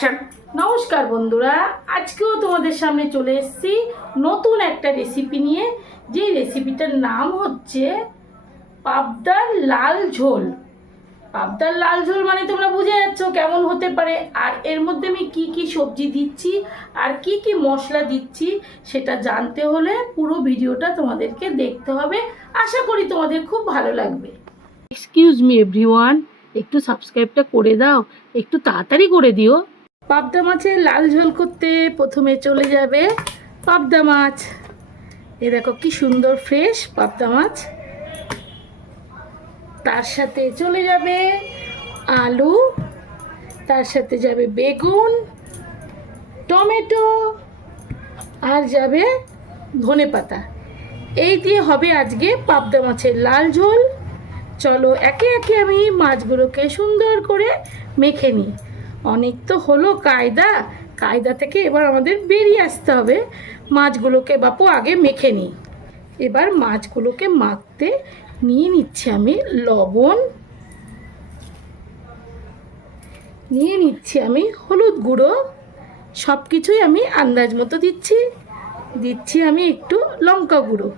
Action. নমস্কার বন্ধুরা, আজকেও তোমাদের সামনে চলে এসেছি নতুন একটা রেসিপি নিয়ে। যে রেসিপিটার নাম হচ্ছে পাবদার লাল ঝোল। পাবদার লাল ঝোল মানে তোমরা বুঝে যাচ্ছ কেমন হতে পারে। আর এর মধ্যে আমি কি কি সবজি দিচ্ছি আর কি কি মশলা দিচ্ছি সেটা জানতে হলে পুরো ভিডিওটা তোমাদেরকে দেখতে হবে। আশা করি তোমাদের খুব ভালো লাগবে। এক্সকিউজ মি এভরিওয়ান, একটু সাবস্ক্রাইবটা করে দাও, একটু তাড়াতাড়ি করে দিও। পাবদা মাছের লাল ঝোল করতে প্রথমে চলে যাবে পাবদা মাছ। এ দেখো কি সুন্দর ফ্রেশ পাবদা মাছ। তার সাথে চলে যাবে আলু, তার সাথে যাবে বেগুন, টমেটো, আর যাবে ধনেপাতা। এই দিয়ে হবে আজকে পাবদা মাছের লাল ঝোল। চলো একে একে আমি মাছগুলোকে সুন্দর করে মেখে নিই। অনেক তো হলো কায়দা থেকে এবার আমাদের বেরিয়ে আসতে হবে। মাছগুলোকে বাপু আগে মেখে নিই। এবার মাছগুলোকে মাখতে নিয়ে নিচ্ছি আমি লবণ, নিয়ে নিচ্ছি আমি হলুদ গুঁড়ো, সব কিছুই আমি আন্দাজ মতো দিচ্ছি আমি একটু লঙ্কা গুঁড়ো।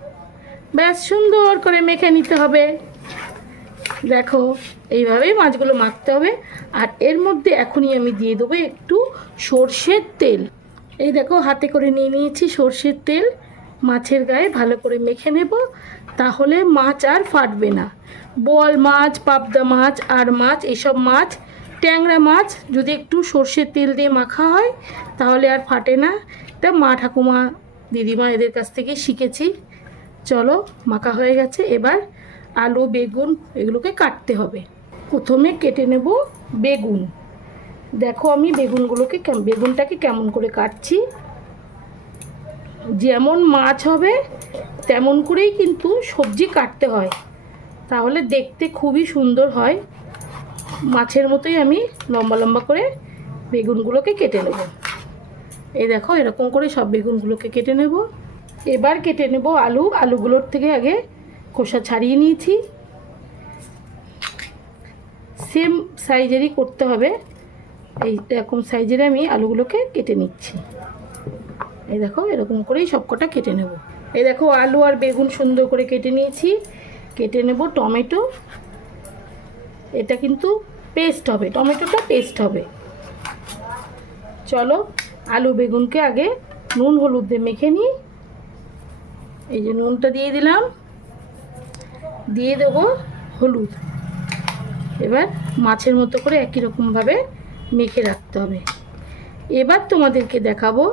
ব্যাস সুন্দর করে মেখে নিতে হবে। দেখো এইভাবেই মাছগুলো মাখতে হবে। আর এর মধ্যে এখনই আমি দিয়ে দেবো একটু সর্ষের তেল। এই দেখো হাতে করে নিয়ে নিয়েছি সর্ষের তেল। মাছের গায়ে ভালো করে মেখে নেব, তাহলে মাছ আর ফাটবে না। বোয়াল মাছ, পাবদা মাছ, আর মাছ, এসব মাছ, ট্যাংরা মাছ যদি একটু সর্ষের তেল দিয়ে মাখা হয় তাহলে আর ফাটে না। এটা মা, ঠাকুমা, দিদিমা এদের কাছ থেকে শিখেছি। চলো মাখা হয়ে গেছে। এবার আলু, বেগুন এগুলোকে কাটতে হবে। প্রথমে কেটে নেব বেগুন। দেখো আমি বেগুনটাকে কেমন করে কাটছি। যেমন মাছ হবে তেমন করেই কিন্তু সবজি কাটতে হয়, তাহলে দেখতে খুবই সুন্দর হয়। মাছের মতোই আমি লম্বা লম্বা করে বেগুনগুলোকে কেটে নেব। এই দেখো এরকম করে সব বেগুনগুলোকে কেটে নেব। এবার কেটে নেব আলুগুলোর থেকে আগে খোসা ছাড়িয়ে নিয়েছি। সেম সাইজেরই করতে হবে। এই এরকম সাইজের আমি আলুগুলোকে কেটে নিচ্ছি। এই দেখো এরকম করেই সবকটা কেটে নেব। এই দেখো আলু আর বেগুন সুন্দর করে কেটে নিয়েছি। কেটে নেব টমেটো। এটা কিন্তু পেস্ট হবে, টমেটোটা পেস্ট হবে। চলো আলু বেগুনকে আগে নুন হলুদ দিয়ে মেখে নিই। এই যে নুনটা দিয়ে দিলাম, দিয়ে দেবো হলুদ। এবার মাছের মতো করে একই রকমভাবে মেখে রাখতে হবে। এবার তোমাদেরকে দেখাবো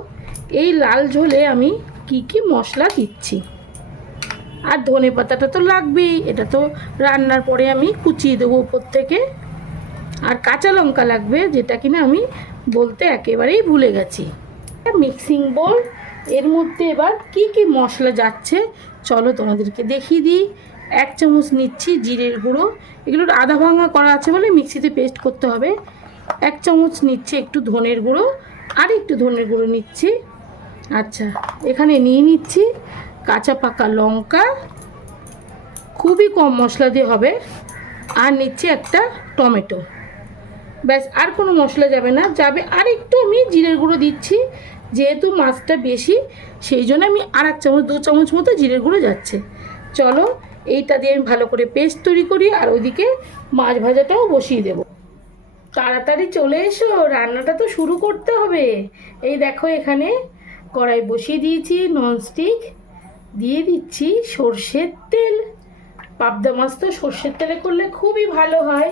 এই লাল ঝোলে আমি কি কি মশলা দিচ্ছি। আর ধনেপাতাটা তো লাগবেই, এটা তো রান্নার পরে আমি কুচিয়ে দেবো উপর থেকে। আর কাঁচা লঙ্কা লাগবে, যেটা কিনা আমি বলতে একেবারেই ভুলে গেছি। মিক্সিং বোল, এর মধ্যে এবার কি কি মশলা যাচ্ছে চলো তোমাদেরকে দেখিয়ে দিই। 1 চামচ নিচ্ছি জিরের গুঁড়ো, এগুলোর আধা ভাঙা করা আছে বলে মিক্সিতে পেস্ট করতে হবে। 1 চামচ নিচ্ছি একটু ধনের গুঁড়ো, আর একটু ধনের গুঁড়ো নিচ্ছি। আচ্ছা, এখানে নিয়ে নিচ্ছি কাঁচা পাকা লঙ্কা, খুবই কম মশলা দিয়ে হবে। আর নিচ্ছি একটা টমেটো। ব্যাস, আর কোনো মশলা যাবে না। যাবে আর একটু আমি জিরের গুঁড়ো দিচ্ছি, যেহেতু মাছটা বেশি সেই জন্য আমি আর 1 চামচ 2 চামচ মতো জিরের গুঁড়ো যাচ্ছে। চলো এইটা দিয়ে আমি ভালো করে পেস্ট তৈরি করি, আর ওইদিকে মাছ ভাজাটাও বসিয়ে দেব। তাড়াতাড়ি চলে এসো, রান্নাটা তো শুরু করতে হবে। এই দেখো এখানে কড়াই বসিয়ে দিয়েছি ননস্টিক, দিয়ে দিচ্ছি সর্ষের তেল। পাবদা মাছ তো সর্ষের তেলে করলে খুবই ভালো হয়,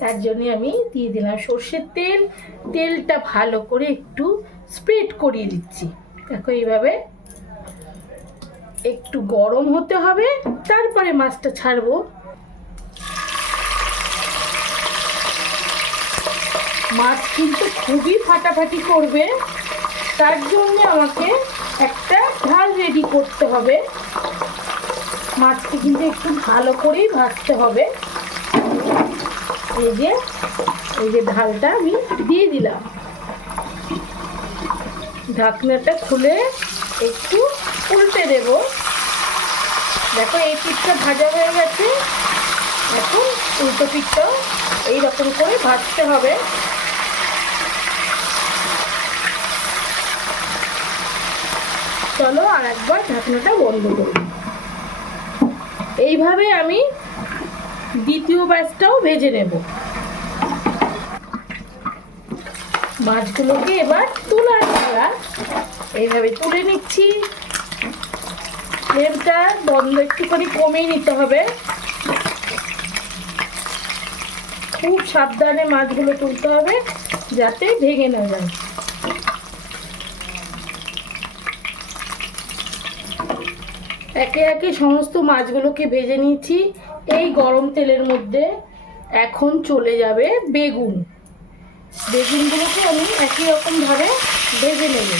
তার জন্যে আমি দিয়ে দিলাম সর্ষের তেল। তেলটা ভালো করে একটু স্প্রেড করিয়ে দিচ্ছি। দেখো এইভাবে একটু গরম হতে হবে, তারপরে মাছটা ছাড়বো। মাছ কিন্তু খুবই ফাটাফাটি করবে, তার জন্য আমাকে একটা ঢাল রেডি করতে হবে। মাছটি কিন্তু একটু ভালো করেই ভাজতে হবে। এই যে ঢালটা আমি দিয়ে দিলাম। ঢাকনাটা খুলে একটু উল্টে দেব। দেখো এই পিঠটা ভাজা হয়ে গেছে, এখন উল্টো পিঠটাও এইরকম করে ভাজতে হবে। চলো আর একবার ঢাকনাটা বন্ধ করি। এইভাবে আমি দ্বিতীয় ব্যাচটাও ভেজে নেব। মাছগুলোকে এবার তোলার পালা। এইভাবে তুলে নিচ্ছি। ফ্লেমটা বন্ধ একটুখানি কমিয়ে নিতে হবে। খুব সাবধানে মাছগুলো তুলতে হবে যাতে ভেঙে না যায়। একে একে সমস্ত মাছগুলোকে ভেজে নিয়েছি। এই গরম তেলের মধ্যে এখন চলে যাবে বেগুন। বেগুনগুলোকে আমি একই রকমভাবে ভেজে নেব।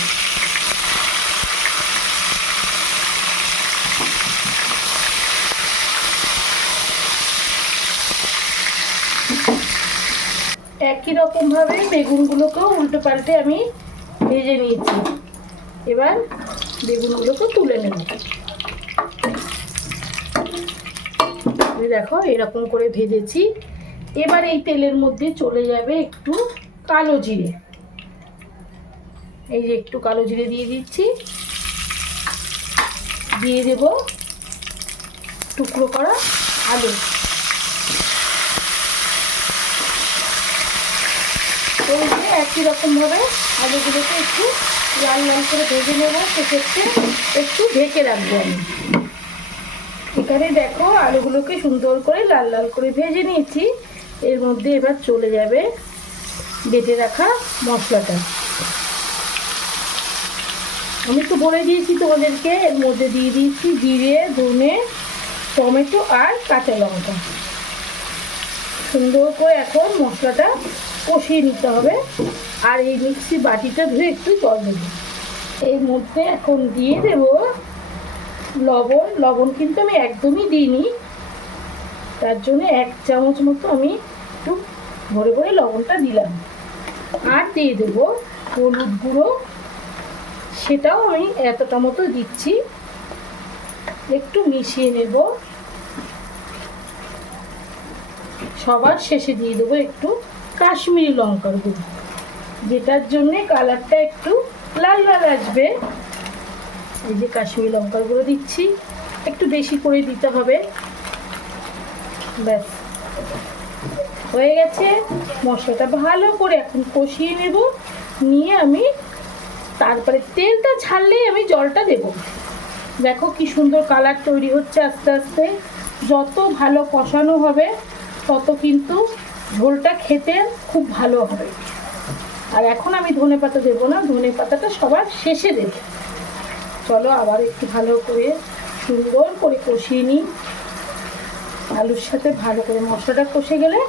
একই রকমভাবে বেগুনগুলোকেও উল্টো পাল্টে আমি ভেজে নিয়েছি। এবার বেগুনগুলোকে তুলে নেব। দেখো এরকম করে ভেজেছি। এবার এই তেলের মধ্যে চলে যাবে একটু কালো জিরে। এই যে একটু কালো জিরে দিয়ে দিচ্ছি। দিয়ে দেব টুকরো করা আলু। ওই যে একই রকমভাবে আলুগুলোকে একটু লাল লাল করে ভেজে নেব। সেক্ষেত্রে একটু ঢেকে রাখবো আমি। এখানে দেখো আলুগুলোকে সুন্দর করে লাল লাল করে ভেজে নিয়েছি। এর মধ্যে এবার চলে যাবে বেটে রাখা মশলাটা। আমি তো বলে দিয়েছি তোমাদেরকে, এর মধ্যে দিয়ে দিয়েছি জিরে, ধনে, টমেটো আর কাঁচা লঙ্কা। সুন্দর করে এখন মশলাটা কষিয়ে নিতে হবে। আর এই মিক্সি বাটিটা ধুয়ে একটু জল দেবো। এর মধ্যে এখন দিয়ে দেব লবণ। লবণ কিন্তু আমি একদমই দিইনি, তার জন্য 1 চামচ মতো আমি একটু ভরে ভরে লবণটা দিলাম। আর দিয়ে দেব হলুদ গুঁড়ো, সেটাও আমি এতটা মতো দিচ্ছি। একটু মিশিয়ে নেব। সবার শেষে দিয়ে দেবো একটু কাশ্মীরি লঙ্কার গুঁড়ো, যেটার জন্যে কালারটা একটু লাল লাল আসবে। এই যে কাশ্মীরি লঙ্কার গুঁড়ো দিচ্ছি, একটু বেশি করে দিতে হবে। ব্যাস হয়ে গেছে। মশলাটা ভালো করে এখন কষিয়ে নেব। নিয়ে আমি তারপরে তেলটা ছাড়লেই আমি জলটা দেব। দেখো কি সুন্দর কালার তৈরি হচ্ছে আস্তে আস্তে। যত ভালো কষানো হবে তত কিন্তু ঝোলটা খেতে খুব ভালো হবে। আর এখন আমি ধনেপাতা দেবো না, ধনেপাতাটা সবার শেষে দেব। চলো আবার একটু ভালো করে সুন্দর করে কষিয়ে নিই। আলুর সাথে ভালো করে মশলাটা কষে গেলে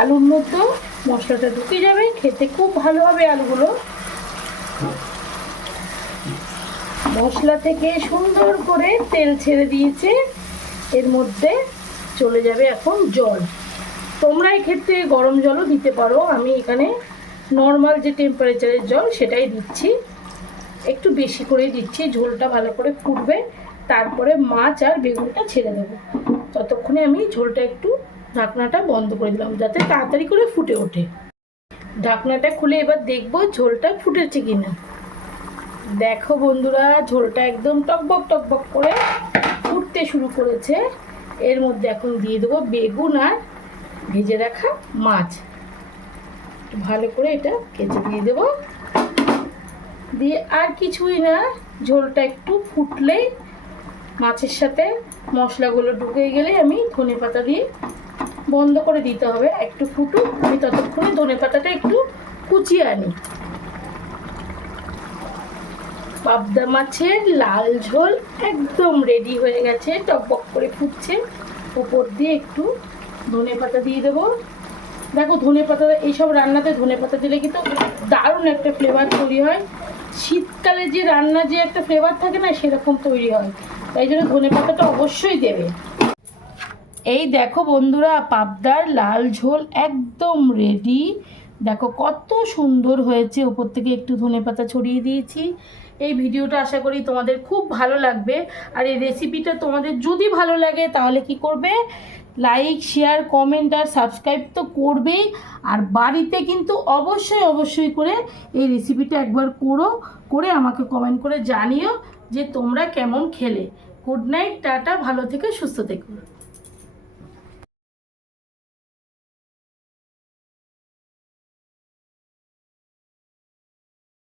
আলুর মধ্যেও মশলাটা ঢুকে যাবে, খেতে খুব ভালো হবে আলুগুলো। মশলা থেকে সুন্দর করে তেল ছেড়ে দিয়েছে। এর মধ্যে চলে যাবে এখন জল। তোমরা এক্ষেত্রে গরম জলও দিতে পারো। আমি এখানে নর্মাল যে টেম্পারেচারের জল সেটাই দিচ্ছি। একটু বেশি করেই দিচ্ছি, ঝোলটা ভালো করে ফুটবে। তারপরে মাছ আর বেগুনটা ছেড়ে দেবো। ততক্ষণে আমি ঝোলটা একটু ঢাকনাটা বন্ধ করে দিলাম যাতে তাড়াতাড়ি করে ফুটে ওঠে। ঢাকনাটা খুলে এবার দেখবো ঝোলটা ফুটেছে কিনা। দেখো বন্ধুরা, ঝোলটা একদম টকবক টকবক করে ফুটতে শুরু করেছে। এর মধ্যে এখন দিয়ে দেবো বেগুন আর ভেজে রাখা মাছ। ভালো করে এটা কেচে দিয়ে দেবো। দিয়ে আর কিছুই না, ঝোলটা একটু ফুটলেই মাছের সাথে মশলাগুলো ঢুকে গেলে আমি ধনেপাতা দিয়ে বন্ধ করে দিতে হবে। একটু ফুটুক, আমি ততক্ষণে ধনেপাতাটা একটু কুচিয়ে আনি। পাবদা মাছের লাল ঝোল একদম রেডি হয়ে গেছে, টকবক করে ফুটছে। উপর দিয়ে একটু ধনেপাতা দিয়ে দেবো। দেখো ধনেপাতা, এইসব রান্নাতে ধনেপাতা দিলে কিন্তু দারুণ একটা ফ্লেভার তৈরি হয়। শীতকালে যে রান্না যে একটা ফ্লেভার থাকে না, সেরকম তৈরি হয়। তাই জন্য ধনেপাতাটা অবশ্যই দেবে। এই দেখো বন্ধুরা, পাবদার লাল ঝোল একদম রেডি। দেখো কত সুন্দর হয়েছে। উপর থেকে একটু ধনেপাতা ছড়িয়ে দিয়েছি। এই ভিডিওটা আশা করি তোমাদের খুব ভালো লাগবে। আর এই রেসিপিটা তোমাদের যদি ভালো লাগে তাহলে কি করবে, লাইক শেয়ার কমেন্ট আর সাবস্ক্রাইব তো করবেই, আর বাড়িতে কিন্তু অবশ্যই অবশ্যই করে এই রেসিপিটা একবার করে আমাকে কমেন্ট করে জানিও যে তোমরা কেমন খেলে। গুড নাইট, টাটা, ভালো থেকো, সুস্থ থেকো।